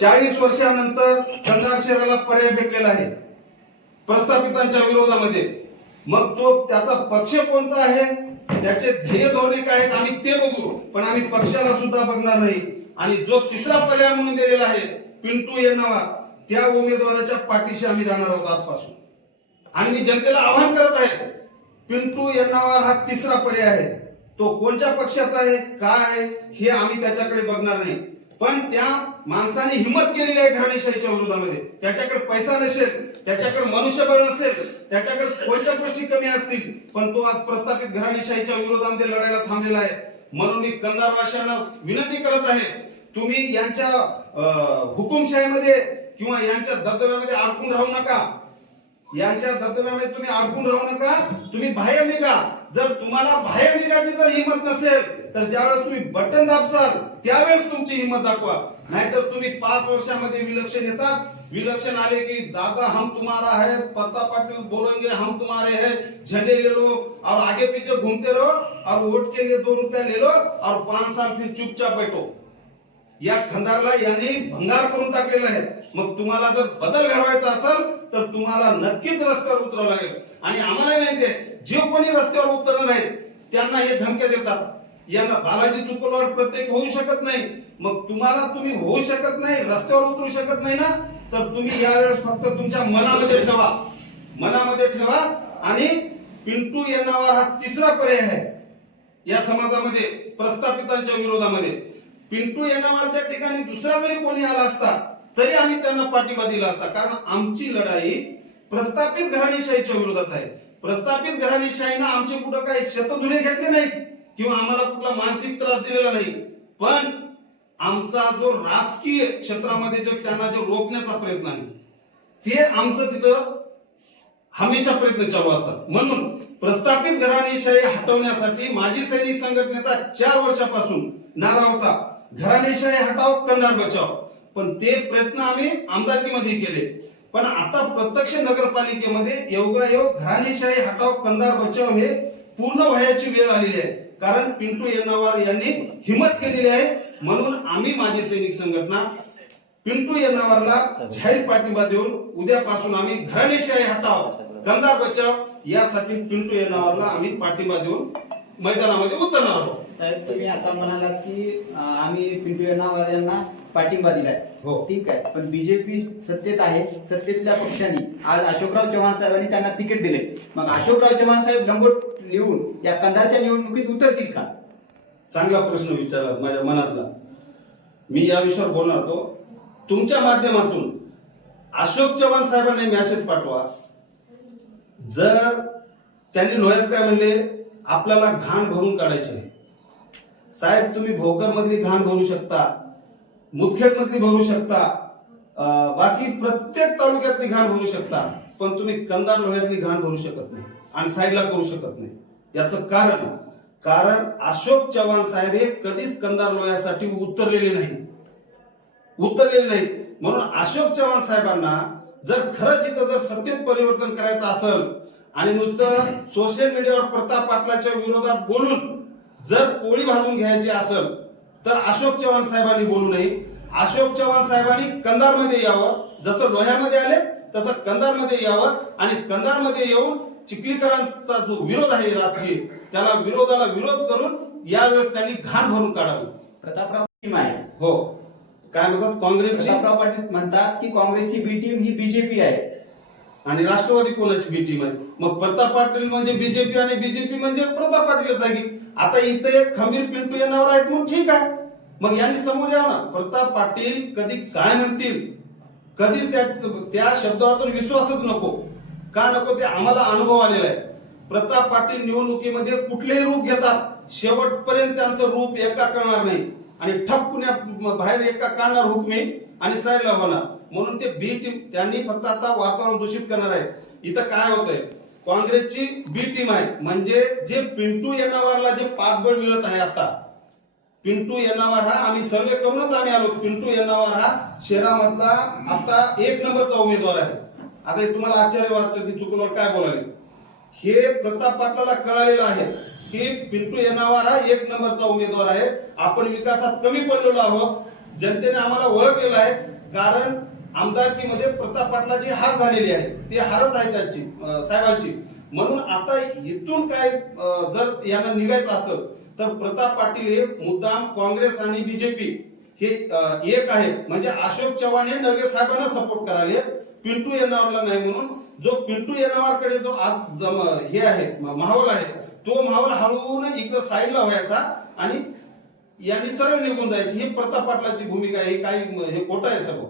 चाळीस वर्षानंतर कंधार शहराला पर्याय भेटलेला आहे. प्रस्थापितांच्या विरोधामध्ये. मग तो त्याचा पक्ष कोणता आहे? त्याचे ध्येय धोरणे काय आहेत? आम्ही ते बघू. पण आम्ही पक्षाला सुद्धा बघणार नाही. आणि जो तिसरा पर्याय म्हणून दिलेला आहे पिंटू येणावा त्या उमेदवाराच्या पाठीशी आम्ही राहणार आहोत आजपासून. आणि मी जनतेला आवाहन करत आहे पिंटू येणावा हा तिसरा पर्याय आहे. तो कोणत्या पक्षाचा आहे? काय आहे? हे आम्ही त्याच्याकडे बघणार नाही. पण त्या माणसाने हिंमत केलेली आहे घराणेशाहीच्या विरोधामध्ये. त्याच्याकडे पैसा नसेल त्याच्याकडे मनुष्यबळ नसेल त्याच्याकडे कोणत्या गोष्टी कमी असतील पण तो आज प्रस्थापित घराणेशाहीच्या विरोधामध्ये लढायला थांबलेला आहे. म्हणून मी कंदारवाशांना विनंती करत आहे तुम्ही यांच्या अं, हुकुमशाहीमध्ये किंवा यांच्या दबदब्यामध्ये अडकून राहू नका. यांच्या दत्तव्यामध्ये तुम्ही अडकून राहू नका. तुम्ही बाहेर निघा. जर तुम्हाला बाहेर निघायची जर हिंमत नसेल तर ज्यावेळेस तुम्ही बटन दाबसाल त्यावेळेस तुमची हिंमत दाखवा. नाहीतर तुम्ही पाच वर्षामध्ये विलक्षण येतात. विलक्षण आले की दादा हम तुम्हारा है पत्ता पाटिल बोलेंगे हम तुम्हारे है. झंडे ले लो और आगे पीछे घूमते रहो और वोट के लिए दो रुपया ले लो और पांच साल फिर चुपचाप बैठो। या खंदारला यांनी भंगार करून टाकलेला आहे. मग तुम्हाला जर बदल घडवायचा असेल तर तुम्हाला नक्कीच रस्त्यावर उतरावं लागेल. आणि आम्हाला माहिती आहे जे कोणी रस्त्यावर उतरणार आहेत त्यांना हे धमक्या देतात. यांना बालाजी चुकवल्यावर प्रत्येक होऊ शकत नाही. मग तुम्हाला तुम्ही होऊ शकत नाही रस्त्यावर उतरू शकत नाही ना तर तुम्ही यावेळेस फक्त तुमच्या मनामध्ये ठेवा. मनामध्ये ठेवा आणि पिंटू येणावा हा तिसरा पर्याय आहे. या समाजामध्ये प्रस्थापितांच्या विरोधामध्ये. पिंटू येणावारच्या ठिकाणी दुसरा जरी कोणी आला असता तरी आम्ही त्यांना पाठिंबा दिला असता. कारण आमची लढाई प्रस्थापित घराणेशाहीच्या विरोधात आहे. प्रस्थापित घराणेशाहीनं आमचे कुठं काही शतधुरे घेतले नाहीत किंवा आम्हाला कुठला मानसिक त्रास दिलेला नाही. पण आमचा जो राजकीय क्षेत्रामध्ये जो त्यांना जो रोखण्याचा प्रयत्न आहे ते आमचं तिथं हमेशा प्रयत्न चालू असतात. म्हणून प्रस्थापित घराणेशाही हटवण्यासाठी माजी सैनिक संघटनेचा चार वर्षापासून नारा होता. घराणेशाही हटाव कंधार बचाव. पण ते प्रयत्न आम्ही आमदारकीमध्ये केले. पण आता प्रत्यक्ष नगरपालिकेमध्ये योगायोग घराणेशाही हटाव कंधार बचाव हे पूर्ण व्हायची वेळ आलेली आहे. कारण पिंटू येणावार यांनी हिंमत केलेली आहे. म्हणून आम्ही माझी सैनिक संघटना पिंटू येनावारला जाहीर पाठिंबा देऊन उद्यापासून आम्ही घराणेशाही हटाव कंदार बचाव यासाठी पिंटू येनावारला आम्ही पाठिंबा देऊन मैदानामध्ये उतरणार आहोत. साहेब तुम्ही आता म्हणालात की अं, आम्ही पिंटू येणावार यांना पाठिंबा दिलाय. हो. ठीक आहे पण बीजेपी सत्तेत आहे सत्तेतल्या पक्षांनी. आज अशोकराव चव्हाण साहेबांनी त्यांना तिकीट दिले मग अशोकराव चव्हाण साहेब लंगोट लिहून या कंधारच्या निवडणुकीत उतरतील का? चांगला प्रश्न विचारला माझ्या मनातला. मी या विषयावर बोलणार होतो. तुमच्या माध्यमातून अशोक चव्हाण साहेबांनी मेसेज पाठवा. जर त्यांनी लोह्यात काय म्हणले आपल्याला घाण भरून काढायची साहेब तुम्ही भोकरमधली घाण भरू शकता मुदखेडमधली भरू शकता बाकी प्रत्येक तालुक्यातली घाण भरू शकता पण तुम्ही कंदार लोह्यातली घाण भरू शकत नाही आणि साईडला करू शकत नाही. याचं कारण कारण अशोक चव्हाण साहेब हे कधीच कंदार लोह्यासाठी उतरलेले नाही. उतरलेले नाही. म्हणून अशोक चव्हाण साहेबांना जर खरंच इथं जर सत्तेत परिवर्तन करायचं असेल आणि नुसतं सोशल मीडियावर प्रताप पाटलाच्या विरोधात बोलून जर पोळी भाजून घ्यायची असेल तर अशोक चव्हाण साहेबांनी बोलू नये. अशोक चव्हाण साहेबांनी कंधारमध्ये यावं. जसं लोह्यामध्ये आले तसं कंधारमध्ये यावं. आणि कंधारमध्ये येऊन चिखलीकरांचा जो विरोध आहे राजकीय त्याला विरोधाला विरोध करून यावेळेस त्यांनी घाण भरून काढावी. प्रतापराव टीम आहे. हो. काय म्हणतात? काँग्रेसची? प्रतापराव पाटील म्हणतात की काँग्रेसची बी टीम ही बीजेपी आहे. आणि राष्ट्रवादी कोणाची बी टीम आहे मग प्रताप पाटील म्हणजे बीजेपी आणि बीजेपी म्हणजे प्रताप पाटीलच आहे आता इथं एक खंबीर पिंटू येणार आहेत म्हणून ठीक आहे. मग यांनी समोर यावं ना. प्रताप पाटील कधी काय म्हणतील? कधीच त्या त्या शब्दावर तर विश्वासच नको. का नको? ते आम्हाला अनुभव आलेला आहे. प्रताप पाटील निवडणुकीमध्ये कुठलेही रूप घेतात शेवटपर्यंत त्यांचं रूप एका करणार नाही. आणि ठपकुण्या बाहेर एका काढणार हुकमी आणि साईडला होणार. म्हणून ते बी टीम त्यांनी फक्त आता वातावरण दूषित करणार आहे इथं काय होतंय? काँग्रेसची बी टीम आहे. म्हणजे जे पिंटू येणावारला जे पाठबळ मिळत आहे आता पिंटू येणावार हा आम्ही सर्वे करूनच आम्ही आलो. पिंटू येणावार हा शहरामधला आता एक नंबरचा उमेदवार आहे. आता तुम्हाला आश्चर्य वाटतं की चुकून काय बोलाले हे प्रताप पाटलाला कळालेलं आहे की पिंटू येणावार हा एक नंबरचा उमेदवार आहे. आपण विकासात कमी पडलेलो आहोत. जनतेने आम्हाला ओळखलेलं आहे. कारण आमदारकीमध्ये प्रताप पाटलाची हार झालेली आहे. ती हारच आहे त्यांची साहेबांची. म्हणून आता इथून काय जर यांना निघायचं असेल तर प्रताप पाटील हे मुद्दाम काँग्रेस आणि बीजेपी हे एक आहे म्हणजे अशोक चव्हाण हे नरगे साहेबांना सपोर्ट करायले पिंटू येणावरला नाही म्हणून. जो पिंटू येणावरकडे जो आज जम हे आहे माहोल आहे तो माहोल हळूहळू इकडे साईडला व्हायचा आणि यांनी सरळ निघून जायची. ही प्रताप पाटलाची भूमिका आहे काही हे खोटं आहे सर्व